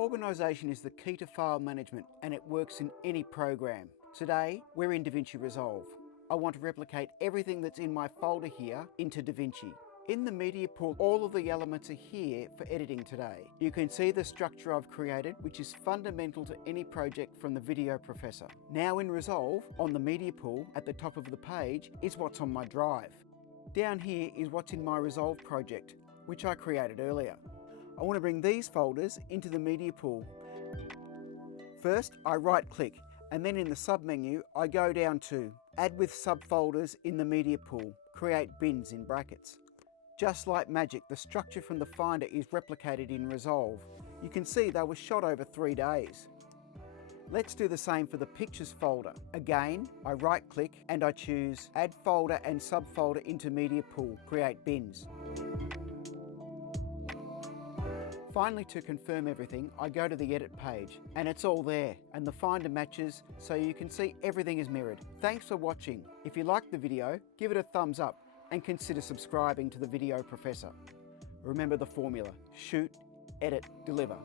Organisation is the key to file management and it works in any program. Today, we're in DaVinci Resolve. I want to replicate everything that's in my folder here into DaVinci. In the media pool, all of the elements are here for editing today. You can see the structure I've created, which is fundamental to any project from the Video Professor. Now in Resolve, on the media pool at the top of the page is what's on my drive. Down here is what's in my Resolve project, which I created earlier. I want to bring these folders into the media pool. First, I right-click, and then in the sub-menu, I go down to Add with subfolders in the media pool, create bins in brackets. Just like magic, the structure from the Finder is replicated in Resolve. You can see they were shot over 3 days. Let's do the same for the Pictures folder. Again, I right-click and I choose Add folder and subfolder into media pool, create bins. Finally, to confirm everything, I go to the edit page and it's all there and the Finder matches so you can see everything is mirrored. Thanks for watching. If you liked the video, give it a thumbs up and consider subscribing to the Video Professor. Remember the formula: shoot, edit, deliver.